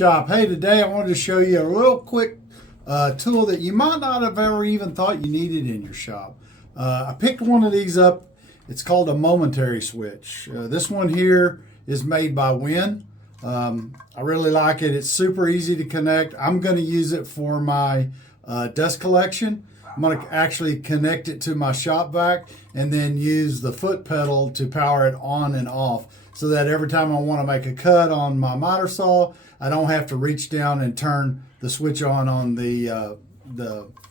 shop. Hey, today I wanted to show you a real quick tool that you might not have ever even thought you needed in your shop. I picked one of these up. It's called a Momentary switch. This one here is made by Win. I really like it. It's super easy to connect. I'm going to use it for my dust collection. I'm going to actually connect it to my shop vac and then use the foot pedal to power it on and off, so that every time I want to make a cut on my miter saw, I don't have to reach down and turn the switch on the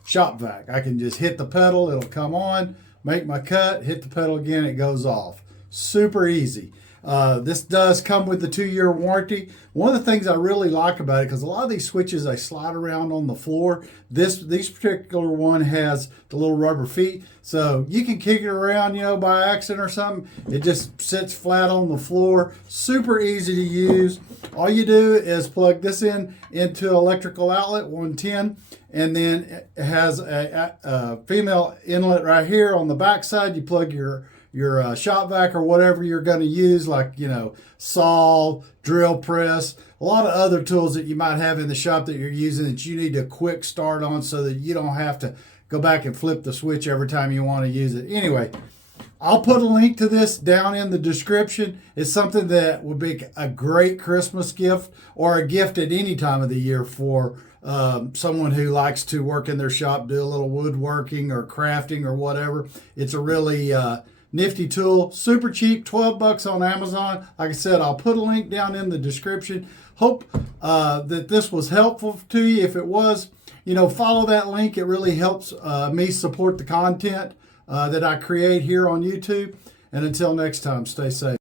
shop vac. I can just hit the pedal, it'll come on, make my cut, hit the pedal again, it goes off. Super easy. This does come with the 2-year warranty. One of the things I really like about it, because a lot of these switches, they slide around on the floor. This particular one has the little rubber feet, so you can kick it around, by accident or something. It just sits flat on the floor. Super easy to use. All you do is plug this into electrical outlet 110, and then it has a female inlet right here on the back side. You plug your shop vac or whatever you're going to use, like saw, drill press, a lot of other tools that you might have in the shop that you're using that you need a quick start on, so that you don't have to go back and flip the switch every time you want to use it. Anyway, I'll put a link to this down in the description. It's something that would be a great Christmas gift, or a gift at any time of the year for someone who likes to work in their shop, do a little woodworking or crafting or whatever. It's a really nifty tool, super cheap, 12 bucks on Amazon. Like I said, I'll put a link down in the description. Hope that this was helpful to you. If it was, follow that link. It really helps me support the content that I create here on YouTube. And until next time, stay safe.